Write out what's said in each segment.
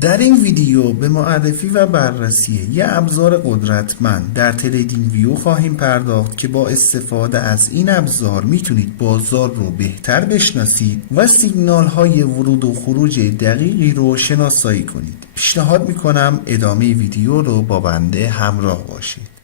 در این ویدیو به معرفی و بررسی یه ابزار قدرتمند در تریدینگ ویو خواهیم پرداخت که با استفاده از این ابزار میتونید بازار رو بهتر بشناسید و سیگنال های ورود و خروج دقیقی رو شناسایی کنید. پیشنهاد میکنم ادامه ویدیو رو با بنده همراه باشید.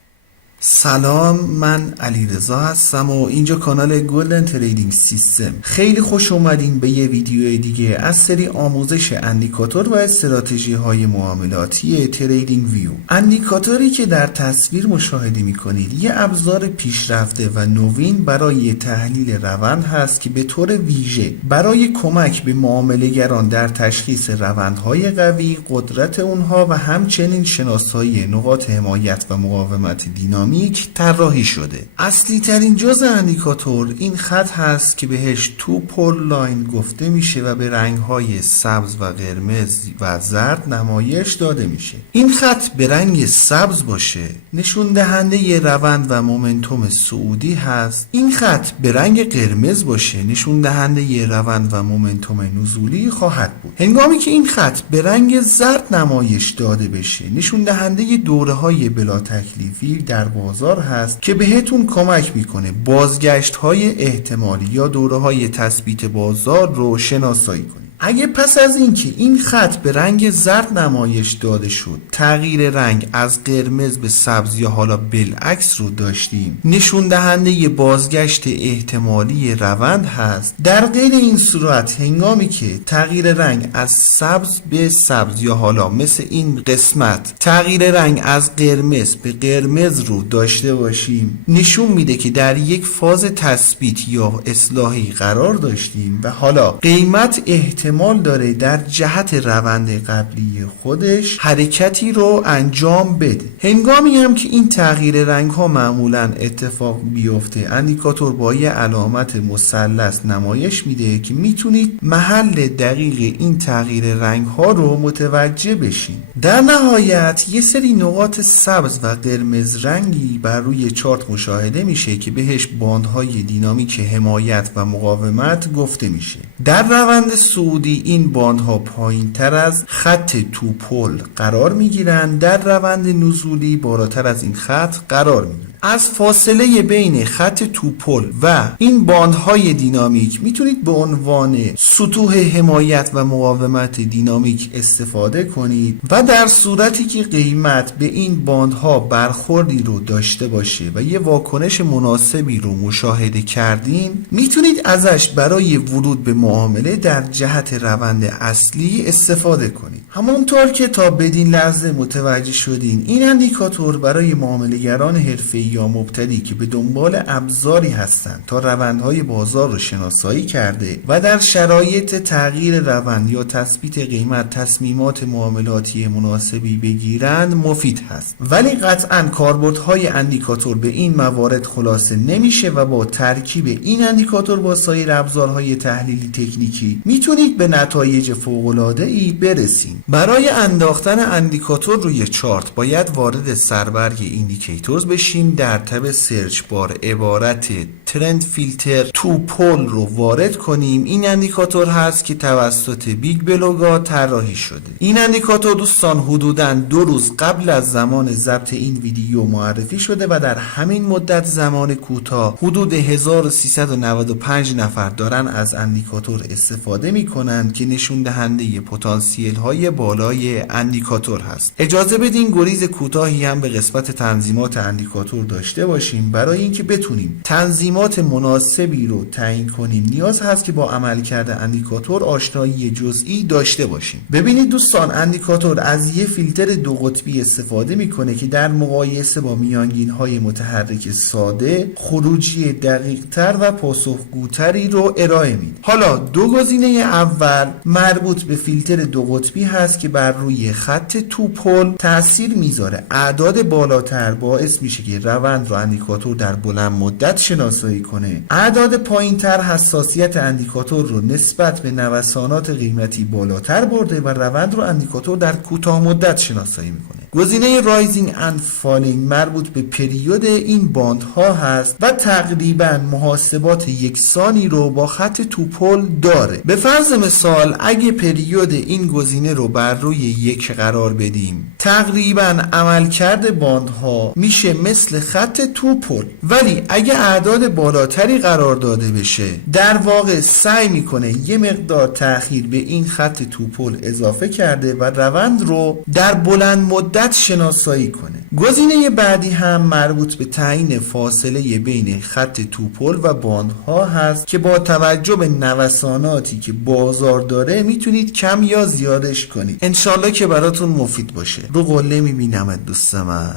سلام، من علیرضا هستم و اینجا کانال گلدن تریدینگ سیستم. خیلی خوش اومدین به یه ویدیو دیگه از سری آموزش اندیکاتور و استراتژی های معاملاتی تریدینگ ویو. اندیکاتوری که در تصویر مشاهده میکنید یه ابزار پیشرفته و نوین برای تحلیل روند هست که به طور ویژه برای کمک به معامله‌گران در تشخیص روندهای قوی، قدرت اونها و همچنین شناسایی نقاط حمایت و مقاومت دینامیک طراحی شده. اصلی ترین جزء اندیکاتور این خط هست که بهش تو پول لاین گفته میشه و به رنگ های سبز و قرمز و زرد نمایش داده میشه. این خط به رنگ سبز باشه نشون دهنده یه روند و مومنتوم صعودی هست. این خط به رنگ قرمز باشه نشون دهنده یه روند و مومنتوم نزولی خواهد بود. هنگامی که این خط به رنگ زرد نمایش داده بشه نشون دهنده دوره های بلا تکلیفی در بازار هست که بهتون کمک میکنه بازگشت های احتمالی یا دوره های تثبیت بازار رو شناسایی کنید. اگه پس از اینکه این خط به رنگ زرد نمایش داده شد تغییر رنگ از قرمز به سبز یا حالا بالعکس رو داشتیم، نشون دهنده ی بازگشت احتمالی روند هست. در غیر این صورت هنگامی که تغییر رنگ از سبز به سبز یا حالا مثل این قسمت تغییر رنگ از قرمز به قرمز رو داشته باشیم، نشون میده که در یک فاز تثبیت یا اصلاحی قرار داشتیم و حالا قیمت احتمال داره در جهت روند قبلی خودش حرکتی رو انجام بده. هنگامی هم که این تغییر رنگ ها معمولا اتفاق بیفته اندیکاتور با یه علامت مثلث نمایش میده که میتونید محل دقیق این تغییر رنگ ها رو متوجه بشین. در نهایت یه سری نقاط سبز و قرمز رنگی بر روی چارت مشاهده میشه که بهش باندهای دینامیک حمایت و مقاومت گفته میشه. در روند صعودی این باندها پایین تر از خط تو پول قرار میگیرند، در روند نزولی بالاتر از این خط قرار میگیرند. از فاصله بین خط تو پول و این باندهای دینامیک میتونید به عنوان سطوح حمایت و مقاومت دینامیک استفاده کنید و در صورتی که قیمت به این باندها برخوردی رو داشته باشه و یه واکنش مناسبی رو مشاهده کردین میتونید ازش برای ورود به معامله در جهت روند اصلی استفاده کنید. همونطور که تا بدین لحظه متوجه شدین این اندیکاتور برای معامله‌گران حرفه‌ای یا مبتدی که به دنبال ابزاری هستند تا روندهای بازار رو شناسایی کرده و در شرایط تغییر روند یا تثبیت قیمت تصمیمات معاملاتی مناسبی بگیرند مفید هست. ولی قطعاً کاربردهای اندیکاتور به این موارد خلاصه نمیشه و با ترکیب این اندیکاتور با سایر ابزارهای تحلیلی تکنیکی میتونید به نتایج فوق‌العاده‌ای برسید. برای انداختن اندیکاتور روی چارت باید وارد سربرگ ایندیکیتورز بشیم. در تب سرچ بار عبارت ترند فیلتر تو پول رو وارد کنیم. این اندیکاتور هست که توسط بیگ بلوگا طراحی شده. این اندیکاتور دوستان حدوداً 2 روز قبل از زمان ضبط این ویدیو معرفی شده و در همین مدت زمان کوتاه حدود 1395 نفر دارن از اندیکاتور استفاده میکنند که نشون دهنده پتانسیل های بالای اندیکاتور هست. اجازه بدین گریز کوتاهی هم به قسمت تنظیمات اندیکاتور داشته باشیم. برای اینکه بتونیم تنظیمات مناسبی رو تعیین کنیم نیاز هست که با عملکرد اندیکاتور آشنایی جزئی داشته باشیم. ببینید دوستان، اندیکاتور از یه فیلتر 2 قطبی استفاده میکنه که در مقایسه با میانگین‌های متحرک ساده خروجی دقیق‌تر و پاسخگوتری رو ارائه میده. حالا 2 گزینه اول مربوط به فیلتر 2 قطبی هست که بر روی خط تو پول تاثیر میذاره. اعداد بالاتر باعث میشه که روند رو اندیکاتور در بلند مدت شناسایی کنه. اعداد پایینتر حساسیت اندیکاتور رو نسبت به نوسانات قیمتی بالاتر برده و روند رو اندیکاتور در کوتاه مدت شناسایی میکنه. گزینه رایزینگ اند فالینگ مربوط به پریود این باندها هست و تقریبا محاسبات یکسانی رو با خط توپل داره. به فرض مثال اگه پریود این گزینه رو بر روی 1 قرار بدیم، تقریبا عملکرد باندها میشه مثل خط توپل، ولی اگه اعداد بالاتری قرار داده بشه در واقع سعی میکنه یه مقدار تأخیر به این خط توپل اضافه کرده و روند رو در بلند مدت شناسایی کنه. گزینه بعدی هم مربوط به تعیین فاصله بین خط توپل و باندها هست که با توجه به نوساناتی که بازار داره میتونید کم یا زیادش کنید. انشالله که براتون مفید باشه. رو قله میبینمت دوست من.